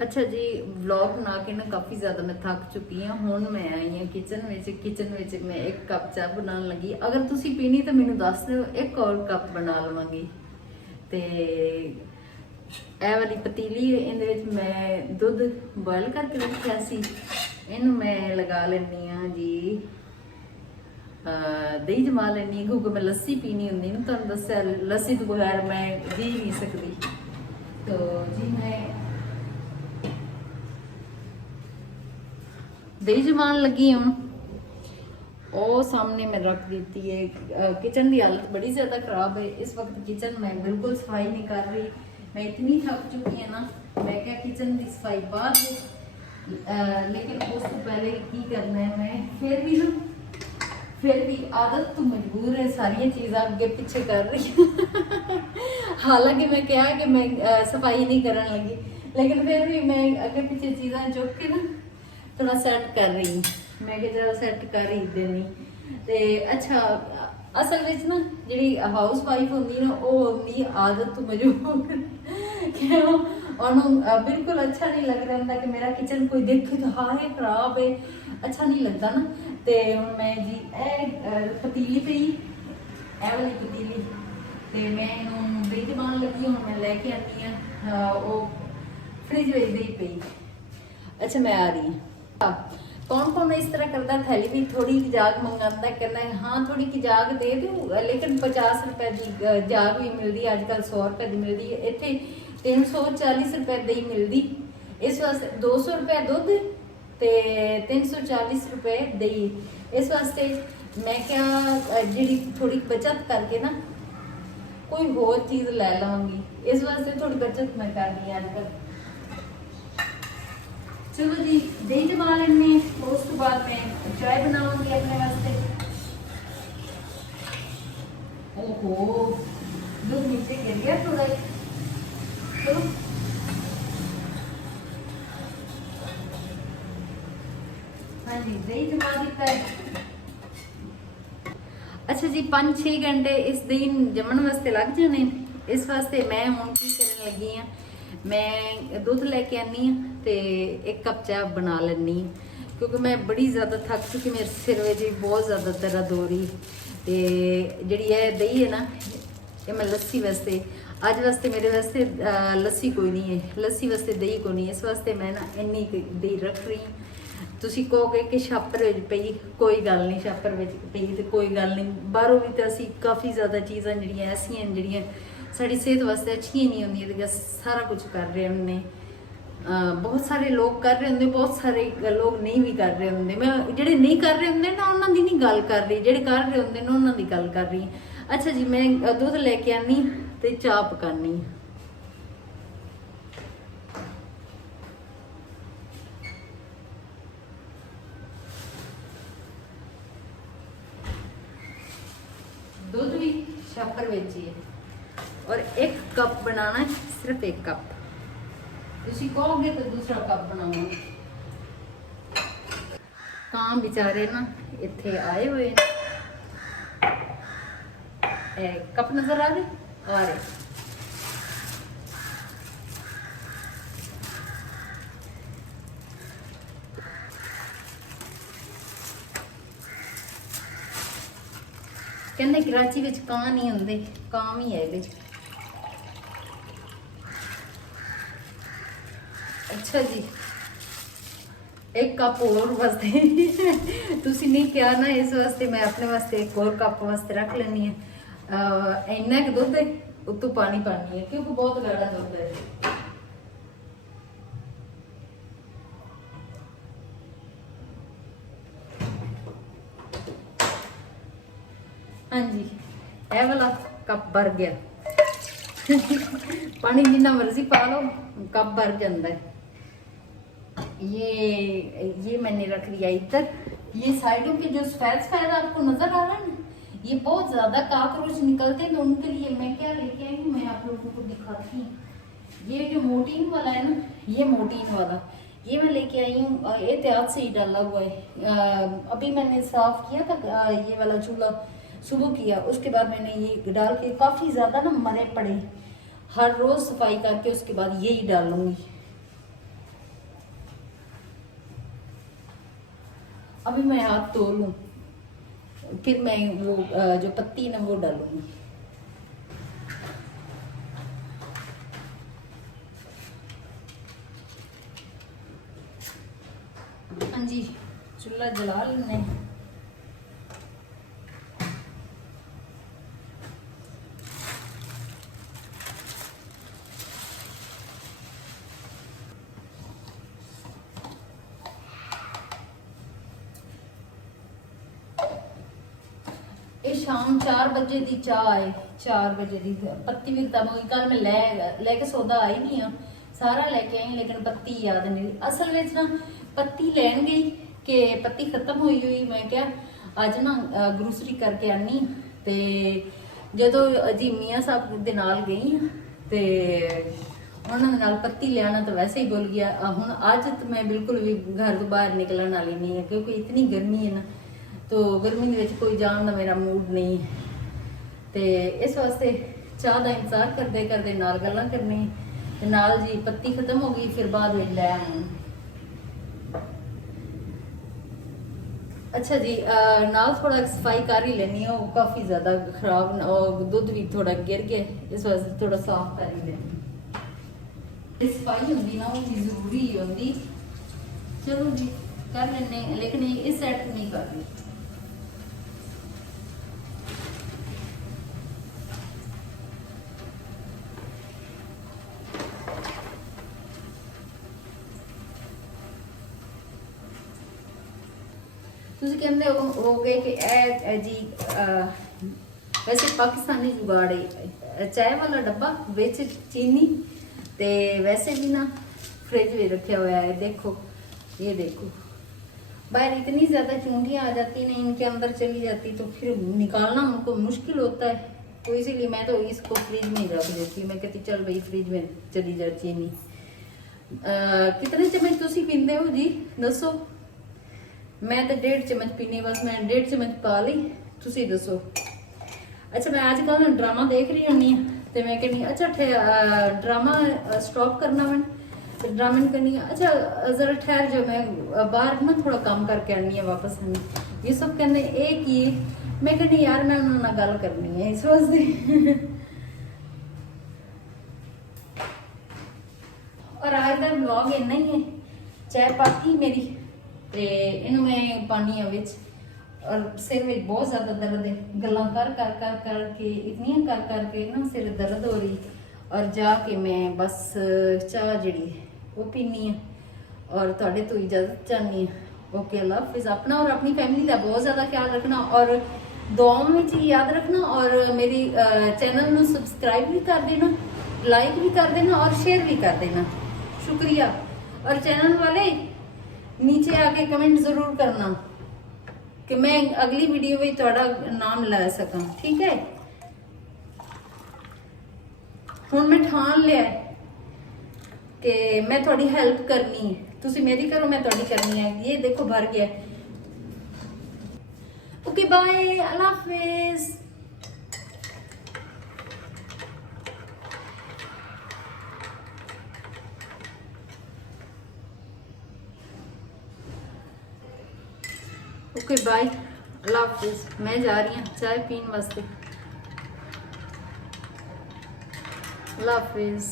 अच्छा जी, व्लॉग बना के ना काफ़ी ज़्यादा मैं थक चुकी हाँ। हुण मैं आई हाँ किचन में मैं एक कप चाह बनाने लगी। अगर तुसी पीनी तो मैनू दस दो, एक और कप बना लवांगी। ते ਇਹ वाली पतीली इहदे विच मैं दुध बॉयल करके रखिया सी, इहनू मैं लगा लैनी हाँ जी। दही जमा लैनी क्योंकि मैं लस्सी पीनी होंगी ना, तुहानू दस्सिया लस्सी तो बगैर मैं जी नहीं सकती। तो जी मैं दही जमान लगी हूँ, वो सामने मैं रख देती है। किचन की हालत बड़ी ज़्यादा ख़राब है इस वक्त। किचन मैं बिल्कुल सफाई नहीं कर रही, मैं इतनी थक चुकी है ना। मैं क्या किचन की सफाई बाद लेकिन उस तो पहले की करना है। मैं फिर भी आदत तो मजबूर है, सारी चीज़ां अगे पीछे कर रही हूँ। हालांकि मैं क्या कि मैं सफाई नहीं करने लगी, लेकिन फिर भी मैं अगे पीछे चीज़ां चुक के ना थोड़ा सैट कर रही हूँ। मैं जरा सैट कर ही देनी। ते अच्छा असल में ना जी हाउस वाइफ होंगी ना, वो होंगी आदत तो मजबूर। क्यों उन्होंने बिल्कुल अच्छा नहीं लग रहा होंगे कि मेरा किचन कोई देखे तो हाँ है खराब है, अच्छा नहीं लगता ना। तो हूँ मैं जी पतीली पई ए वाली पतीली, तो मैं दही जमान लगी हूँ। मैं लैके आनी हाँ, वो फ्रिज में दही पई। अच्छा मैं आ रही हूँ। कौन कौन इस तरह करता, थैली भी थोड़ी की जाग मंगाता, कहना हाँ थोड़ी की जाग दे दो, लेकिन 50 रुपए की जाग भी मिलती है अजकल, 100 रुपए की मिलती है। इतने 340 रुपए दही मिलती, इस वास्ते 200 रुपए दुध ते 340 रुपए दही। इस वास्ते मैं क्या जी थोड़ी बचत करके ना कोई होर चीज़ लै लवांगी, इस वास्ते थोड़ी बचत मैं करनी अजकल। चलो जी दही जमा लेने, उस तो बाद मैं चाय बनाऊंगी अपने वास्ते। ओहो दूध नीचे गिर गया थोड़ा। चलो हाँ जी दही जमा दिता है। अच्छा जी 5-6 घंटे इस दही जमन वास्ते लग जाने। इस वास्ते मैं हुण की करन लगी हाँ, मैं दुध लैके आनी हाँ तो एक कप चाह बना लैनी, क्योंकि मैं बड़ी ज़्यादा थक चुकी, मेरे सिर में भी बहुत ज़्यादा दर्द हो रही। तो जी दही है ना, ये मैं लस्सी वास्ते अज वास्ते मेरे वास्ते लस्सी कोई नहीं है, लस्सी वास्ते दही कोई नहीं है। इस वास्ते मैं ना इन्नी दही रख रही। तुसी कहोगे कि छापर विच पई, कोई गल नहीं, छापर विच पई तो कोई गल नहीं। बाहरों भी तो असी काफ़ी ज़्यादा चीज़ां जिहड़ियां ऐसियां जिहड़ियां साड़ी सेहत वास्ते अच्छी नहीं होंगी, सारा कुछ कर रहे होंगे। बहुत सारे लोग कर रहे होंगे, बहुत सारे लोग नहीं भी कर रहे होंगे। मैं जिहड़े नहीं कर रहे होंगे ना उन्हां दी नहीं गल कर रही, जिहड़े कर रहे होंगे ना उन्हां दी गल कर रही। अच्छा जी मैं दुध लैके आनी ते चाह पकानी। दुध भी छापर विच ही है और एक कप बनाना है, सिर्फ एक कप। तुसी कहोगे तो दूसरा कप बनाऊंगी। कां बेचारे ना इत्थे आए हुए हैं। कप नजर आ रहे कहते कराची विच कां नहीं होंगे, कां भी है इहदे। अच्छा जी एक कप और वास्ते तुसी नहीं किया ना, इस वास्ते मैं अपने वास्ते एक और कप वास्ते रख लेनी है। इन्ना कि दुध उतों पानी पानी है, क्योंकि बहुत गाढ़ा दुध है। हाँ जी यह वाला कप भर गया। पानी जिन्ना मर्जी पा लो, कप भर जाता है। ये मैंने रख दिया इधर। ये साइडों पे जो सफेद सफेद आपको नजर आ रहा है ना, ये बहुत ज्यादा काकरोच निकलते हैं, तो उनके लिए मैं क्या लेके आई हूँ, मैं आप लोगों को दिखाती हूँ। ये जो मोटीन वाला है ना, ये मोटीन वाला ये मैं लेके आई हूँ, एहतियात से ही डाला हुआ है। अभी मैंने साफ किया था ये वाला चूल्हा, सुबह किया, उसके बाद मैंने ये डाल के काफ़ी ज़्यादा ना मरे पड़े, हर रोज़ सफाई करके उसके बाद यही डालूंगी। अभी मैं हाथ धो लूँ, फिर मैं वो जो पत्ती है ना वो डालूंगी। हाँ जी, चूल्हा जला लेने। ये शाम 4 बजे की चाह है, 4 बजे की। पत्ती भी खत्म हो गई, कल मैं लेके सौदा आई नहीं हाँ, सारा लेके आई लेकिन पत्ती याद नहीं रही। असल में ना पत्ती लैन गई कि पत्ती खत्म हुई मैं क्या अज ना ग्रोसरी करके आनी, ते जो जी मियाँ साहब दे नाल गई ते उन्होंने नाल पत्ती लियाना तो वैसे ही भुल गया। हुण अज तो मैं बिल्कुल भी घर तो बाहर निकलने वाली नहीं है, क्योंकि इतनी गर्मी है ना, तो गर्मी के कोई जान का मेरा मूड नहीं है। तो इस वास्ते चाह का इंतजार करते करते नाल गल्लां करनी, ते नाल जी पत्ती खत्म हो गई, फिर बाद में लै आऊँ। अच्छा जी, नाल थोड़ा सफाई कर ही लेनी है, वो काफ़ी ज़्यादा खराब और दुध भी थोड़ा गिर गया, इस वास्ते थोड़ा साफ कर ही लेनी। सफाई होंगी ना वो भी जरूरी होंगी। चलो जी कर लेने, लेकिन इस साइड नहीं कर रही। ਤੁਸੀਂ ਕਹਿੰਦੇ ਹੋਗੇ ਕਿ ਇਹ ਜੀ वैसे पाकिस्तानी जुगाड़ है, चाय वाला डब्बा विच चीनी, ते वैसे भी ना फ्रिज में रखा हुआ है। देखो ये देखो, बाहर इतनी ज़्यादा चूंटियाँ आ जाती ना, इनके अंदर चली जाती तो फिर निकालना उनको मुश्किल होता है। तो इसीलिए मैं तो इसको फ्रिज में ही रख देती। मैं कहती चल भाई फ्रिज में चली जा चीनी। कितने चम्मच तुसी पींदे हो जी दसो? मैं तो 1.5 चम्मच पीनी, बस मैं 1.5 चम्मच पा ली, तुसी दसो। अच्छा मैं आजकल ना ड्रामा देख रही होनी है, तो मैं कहनी अच्छा ड्रामा स्टॉप करना मैं, तो ड्रामा करनी अच्छा जरा ठहर जाओ, मैं बाहर ना थोड़ा काम करके आनी है वापस आनी। ये सब कहते एक ही, मैं कहनी यार मैं उन्होंने गल करनी है इस वास्ते। और आज का ब्लॉग इन्ना ही है। चाय पाती मेरी ते इन्हू मैं पानी विच, और सिर में बहुत ज़्यादा दर्द है, गल्लां कर कर कर कर के इतनी कर कर के ना सिर दर्द हो रही, और जाके मैं बस चाह जड़ी वो पीनी है और थोड़े तो इजाज़त चाहनी है। ओके अल्लाह हाफिज़। अपना और अपनी फैमिली का बहुत ज़्यादा ख्याल रखना, और दुआओं में याद रखना, और मेरी चैनल में सब्सक्राइब भी कर देना, लाइक भी कर देना और शेयर भी कर देना, शुक्रिया। और चैनल वाले नीचे आके कमेंट जरूर करना कि मैं अगली वीडियो में थोड़ा नाम ला सका, ठीक है। हुण मैं ठान लिया कि मैं थोड़ी हेल्प करनी है, तुसी मेरी करो मैं थोड़ी करनी है। ये देखो भर गया। ओके बाय, अल्लाह हाफिज़। ओके बाय, अल्लाह हाफिज़। मैं जा रही हूँ चाय पीने वास्ते। अल्लाह हाफिज़।